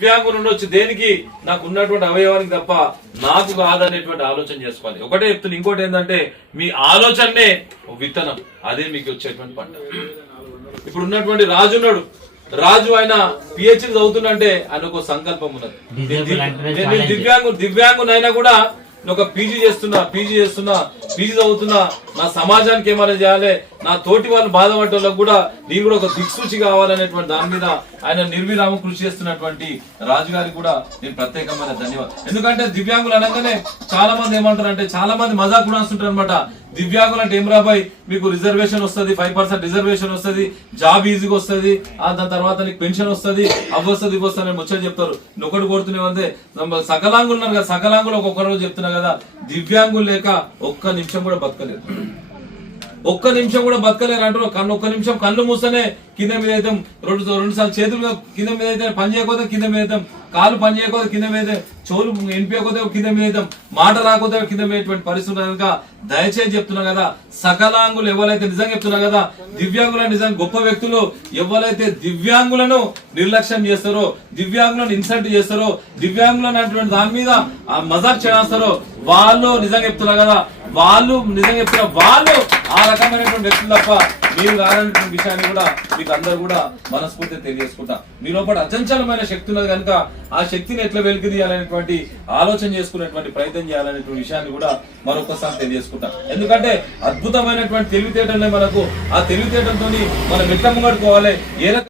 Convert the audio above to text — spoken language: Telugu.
దివ్యాంగులు ఉండొచ్చు దేనికి నాకు ఉన్నటువంటి అవయవానికి తప్ప నాకు కాదనేటువంటి ఆలోచన చేసుకోవాలి. ఒకటే చెప్తున్నా. ఇంకోటి ఏంటంటే మీ ఆలోచనే విత్తనం, అదే మీకు వచ్చేటువంటి పంట. ఇప్పుడు ఉన్నటువంటి రాజు ఉన్నాడు, రాజు ఆయన పిహెచ్డి చదువుతుందంటే ఆయన ఒక సంకల్పం ఉన్నది. దివ్యాంగునైనా కూడా ఒక పీజీ చేస్తున్నా పీజీ చదువుతున్నా, నా సమాజానికి ఏమైనా చేయాలి, నా తోటి వాళ్ళు బాధపడ్డ వాళ్ళకు కూడా నేను కూడా ఒక దిక్సూచి కావాలనేటువంటి దాని మీద ఆయన నిర్విరామం కృషి చేస్తున్నటువంటి రాజుగారికి కూడా నేను ప్రత్యేకమైన ధన్యవాదాలు. ఎందుకంటే దివ్యాంగులు అనగానే చాలా మంది ఏమంటారు అంటే, చాలా మంది మజాక్ కూడా వస్తుంటారు అనమాట. దివ్యాంగులు అంటే ఏం రాబాయ్, మీకు రిజర్వేషన్ వస్తుంది, 5% రిజర్వేషన్ వస్తుంది, జాబ్ ఈజీగా వస్తుంది, దాని తర్వాత నీకు పెన్షన్ వస్తుంది, అవి వస్తుంది ఇవి వస్తుంది అని ముచ్చట చెప్తారు. నొక్కడు కొడుతూనే సకలాంగులు ఉన్నారు కదా, సకలాంగులు ఒక్కొక్క రోజు చెప్తున్నా కదా, దివ్యాంగులు లేక ఒక్క నిమిషం కూడా బతకలేదు, ఒక్క నిమిషం కూడా బతకలేరు అంటారు. ఒక్క నిమిషం కళ్ళు మూస్తేనే కింద మీద అయితే రెండు సార్లు చేతులు కింద మీద అయితే పని చేయకపోతే కింద మీద అయితే, కాలు పని చేయకపోతే కింద మీద, చెవులు ఎంపియకపోతే కింద మీద, మాట రాకపోతే కింద మీద పరిస్థితి కనుక దయచేసి చెప్తున్నా కదా, సకలాంగులు ఎవరైతే నిజంగా చెప్తున్నా కదా, దివ్యాంగులను నిజంగా గొప్ప వ్యక్తులు ఎవరైతే దివ్యాంగులను నిర్లక్ష్యం చేస్తారో, దివ్యాంగులను ఇన్సల్ట్ చేస్తారో, దివ్యాంగులను అటువంటి దాని మీద మజాక్ చేస్తారో, వాళ్ళు నిజంగా చెప్తున్నా కదా, వాళ్ళు నిజంగా చెప్తున్నా వాళ్ళు ఆ రకమైనటువంటి వ్యక్తులు తప్ప మీరు కాదనేటువంటి విషయాన్ని కూడా మీకు అందరూ కూడా మనస్ఫూర్తిగా తెలియజేసుకుంటా. మీ లోపల అచంచలమైన శక్తి ఉన్నది కనుక ఆ శక్తిని ఎట్లా వెలికి తీయాలనేటువంటి ఆలోచన చేసుకునేటువంటి ప్రయత్నం చేయాలనేటువంటి విషయాన్ని కూడా మరొకసారి తెలియజేసుకుంటా. ఎందుకంటే అద్భుతమైనటువంటి తెలివితేటలే మనకు, ఆ తెలివితేటలతో మనం ఎట్లా ముంగడుకోవాలి, ఏ